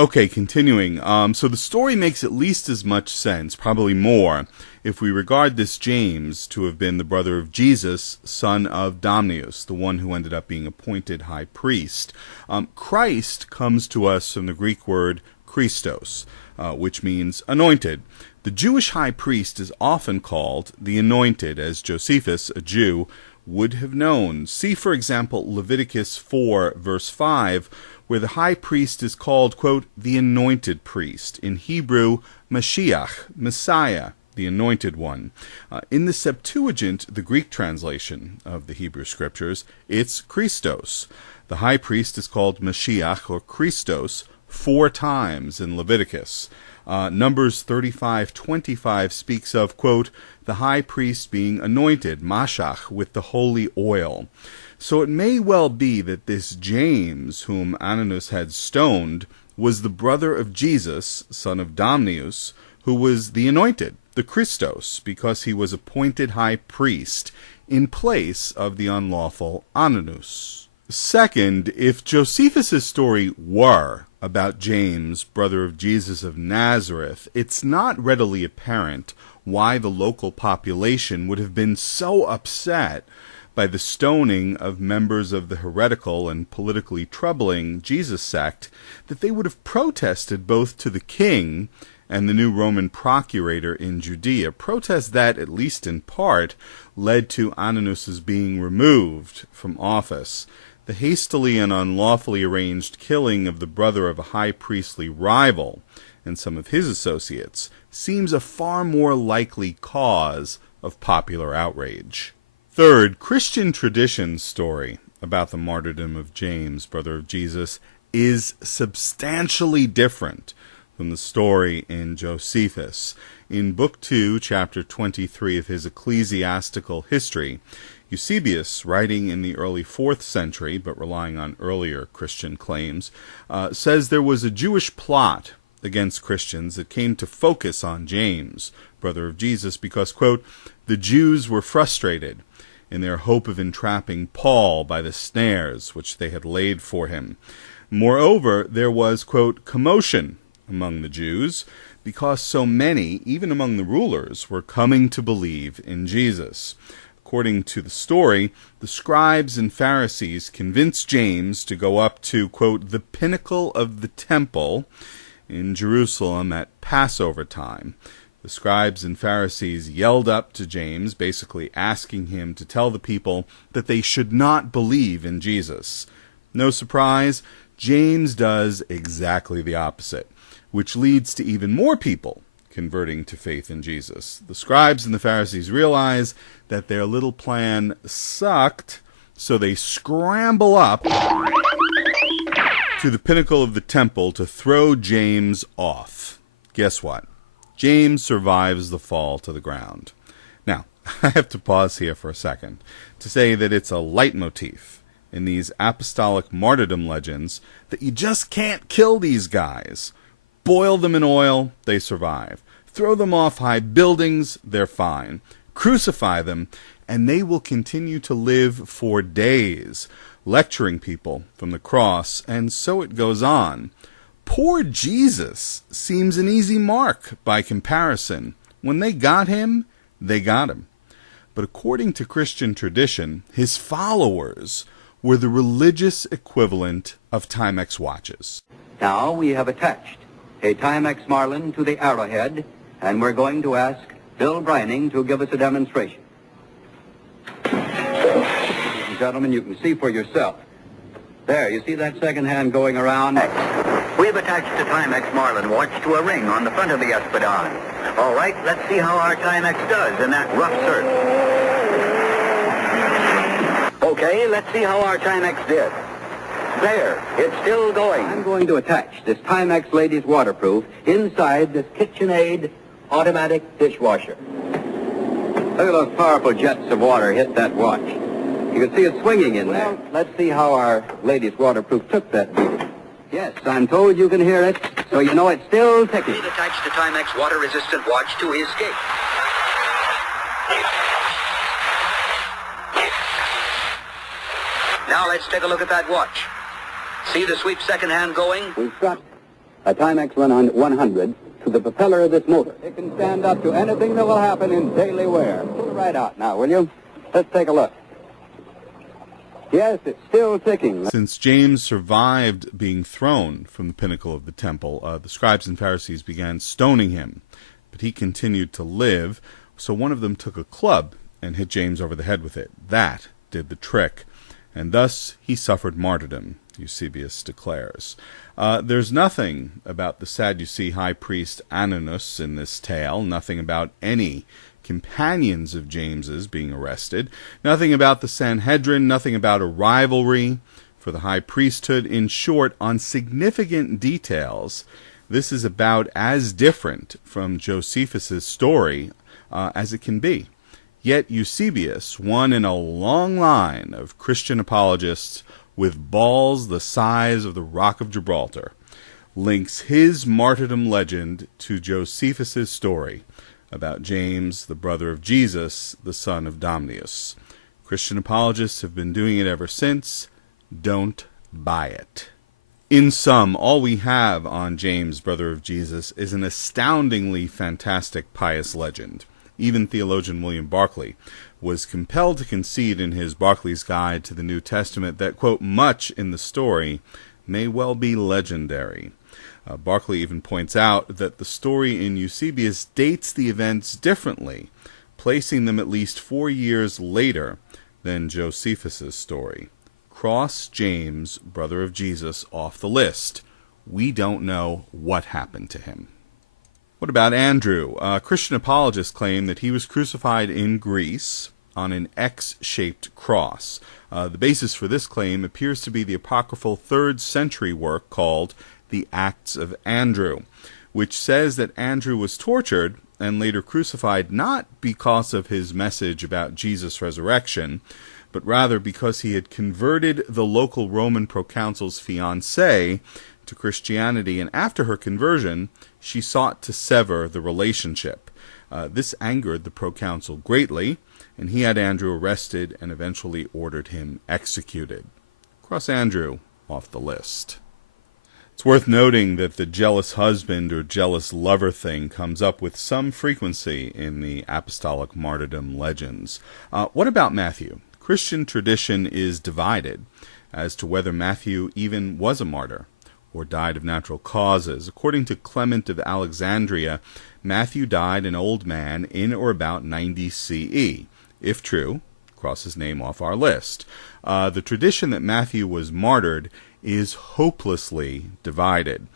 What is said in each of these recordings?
Okay, continuing. So the story makes at least as much sense, probably more, if we regard this James to have been the brother of Jesus, son of Domnius, the one who ended up being appointed high priest. Christ comes to us from the Greek word Christos, which means anointed. The Jewish high priest is often called the anointed, as Josephus, a Jew, would have known. See, for example, Leviticus 4, verse 5, where the high priest is called, quote, the anointed priest. In Hebrew, Mashiach, Messiah, the anointed one. In the Septuagint, the Greek translation of the Hebrew scriptures, it's Christos. The high priest is called Mashiach or Christos 4 times in Leviticus. Numbers 35:25 speaks of, quote, the high priest being anointed, Mashach, with the holy oil. So it may well be that this James, whom Ananus had stoned, was the brother of Jesus, son of Domnius, who was the anointed, the Christos, because he was appointed high priest in place of the unlawful Ananus. Second, if Josephus' story were about James, brother of Jesus of Nazareth, it's not readily apparent why the local population would have been so upset by the stoning of members of the heretical and politically troubling Jesus sect that they would have protested both to the king and the new Roman procurator in Judea, protests that, at least in part, led to Ananus's being removed from office. The hastily and unlawfully arranged killing of the brother of a high priestly rival and some of his associates seems a far more likely cause of popular outrage. Third, Christian tradition's story about the martyrdom of James, brother of Jesus, is substantially different from the story in Josephus. In Book 2, Chapter 23 of his Ecclesiastical History, Eusebius, writing in the early 4th century, but relying on earlier Christian claims, says there was a Jewish plot against Christians that came to focus on James, brother of Jesus, because, quote, the Jews were frustrated in their hope of entrapping Paul by the snares which they had laid for him. Moreover, there was, quote, commotion among the Jews, because so many, even among the rulers, were coming to believe in Jesus. According to the story, the scribes and Pharisees convinced James to go up to, quote, the pinnacle of the temple in Jerusalem at Passover time. The scribes and Pharisees yelled up to James, basically asking him to tell the people that they should not believe in Jesus. No surprise, James does exactly the opposite, which leads to even more people converting to faith in Jesus. The scribes and the Pharisees realize that their little plan sucked, so they scramble up to the pinnacle of the temple to throw James off. Guess what? James survives the fall to the ground. Now, I have to pause here for a second to say that it's a leitmotif in these apostolic martyrdom legends that you just can't kill these guys. Boil them in oil, they survive. Throw them off high buildings, they're fine. Crucify them, and they will continue to live for days, lecturing people from the cross, and so it goes on. Poor Jesus seems an easy mark by comparison. When they got him, they got him. But according to Christian tradition, his followers were the religious equivalent of Timex watches. Now we have attached a Timex Marlin to the arrowhead, and we're going to ask Bill Brining to give us a demonstration. Ladies and gentlemen, you can see for yourself. There, you see that second hand going around? We've attached the Timex Marlin watch to a ring on the front of the Espadon. All right, let's see how our Timex does in that rough surf. Okay, let's see how our Timex did. There, it's still going. I'm going to attach this Timex Ladies Waterproof inside this KitchenAid automatic dishwasher. Look at those powerful jets of water hit that watch. You can see it swinging in there. Let's see how our Ladies Waterproof took that beating. Yes, I'm told you can hear it, so you know it's still ticking. He'd attached the Timex water-resistant watch to his skate. Now let's take a look at that watch. See the sweep second hand going? We've got a Timex 100 to the propeller of this motor. It can stand up to anything that will happen in daily wear. Pull it right out now, will you? Let's take a look. Yes, it's still ticking. Since James survived being thrown from the pinnacle of the temple, the scribes and Pharisees began stoning him. But he continued to live, so one of them took a club and hit James over the head with it. That did the trick, and thus he suffered martyrdom, Eusebius declares. There's nothing about the Sadducee high priest Ananus in this tale, nothing about any companions of James's being arrested, nothing about the Sanhedrin, nothing about a rivalry for the high priesthood. In short, on significant details, this is about as different from Josephus's story as it can be. Yet Eusebius, one in a long line of Christian apologists with balls the size of the Rock of Gibraltar, links his martyrdom legend to Josephus's story about James, the brother of Jesus, the son of Domnius. Christian apologists have been doing it ever since. Don't buy it. In sum, all we have on James, brother of Jesus, is an astoundingly fantastic pious legend. Even theologian William Barclay was compelled to concede in his Barclay's Guide to the New Testament that, quote, much in the story may well be legendary. Barclay even points out that the story in Eusebius dates the events differently, placing them at least 4 years later than Josephus's story. Cross James, brother of Jesus, off the list. We don't know what happened to him. What about Andrew? Christian apologists claim that he was crucified in Greece on an X-shaped cross. The basis for this claim appears to be the apocryphal 3rd century work called The Acts of Andrew, which says that Andrew was tortured and later crucified not because of his message about Jesus' resurrection, but rather because he had converted the local Roman proconsul's fiancée to Christianity, and after her conversion, she sought to sever the relationship. This angered the proconsul greatly, and he had Andrew arrested and eventually ordered him executed. Cross Andrew off the list. It's worth noting that the jealous husband or jealous lover thing comes up with some frequency in the apostolic martyrdom legends. What about Matthew? Christian tradition is divided as to whether Matthew even was a martyr or died of natural causes. According to Clement of Alexandria, Matthew died an old man in or about 90 CE. If true, cross his name off our list. The tradition that Matthew was martyred is hopelessly divided,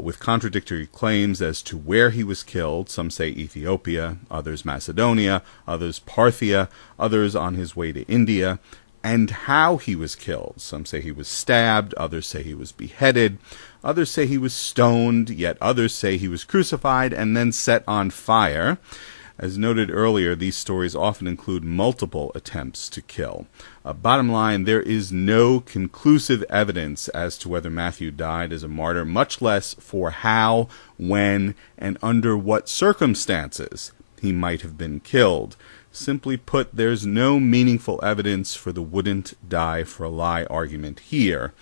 with contradictory claims as to where he was killed. Some say Ethiopia, others Macedonia, others Parthia, others on his way to India, and how he was killed. Some say he was stabbed, others say he was beheaded, others say he was stoned, yet others say he was crucified and then set on fire. As noted earlier, these stories often include multiple attempts to kill. Bottom line, there is no conclusive evidence as to whether Matthew died as a martyr, much less for how, when, and under what circumstances he might have been killed. Simply put, there's no meaningful evidence for the wouldn't die for a lie argument here.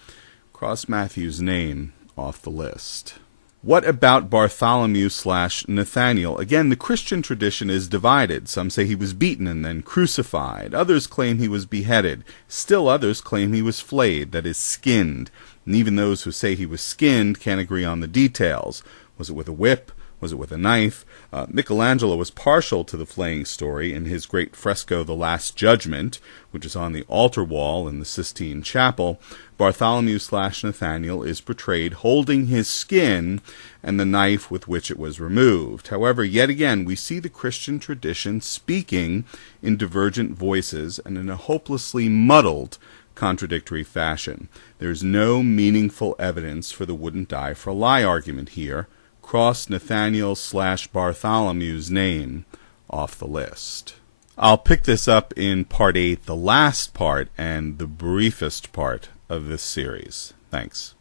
Cross Matthew's name off the list. What about Bartholomew/Nathaniel? Again, the Christian tradition is divided. Some say he was beaten and then crucified. Others claim he was beheaded. Still others claim he was flayed, that is, skinned. And even those who say he was skinned can't agree on the details. Was it with a whip? Was it with a knife? Michelangelo was partial to the flaying story in his great fresco The Last Judgment, which is on the altar wall in the Sistine Chapel. Bartholomew/Nathaniel is portrayed holding his skin and the knife with which it was removed. However, yet again, we see the Christian tradition speaking in divergent voices and in a hopelessly muddled, contradictory fashion. There's no meaningful evidence for the wouldn't die for a lie argument here. Cross Nathaniel/Bartholomew's name off the list. I'll pick this up in Part 8, the last part and the briefest part of this series. Thanks.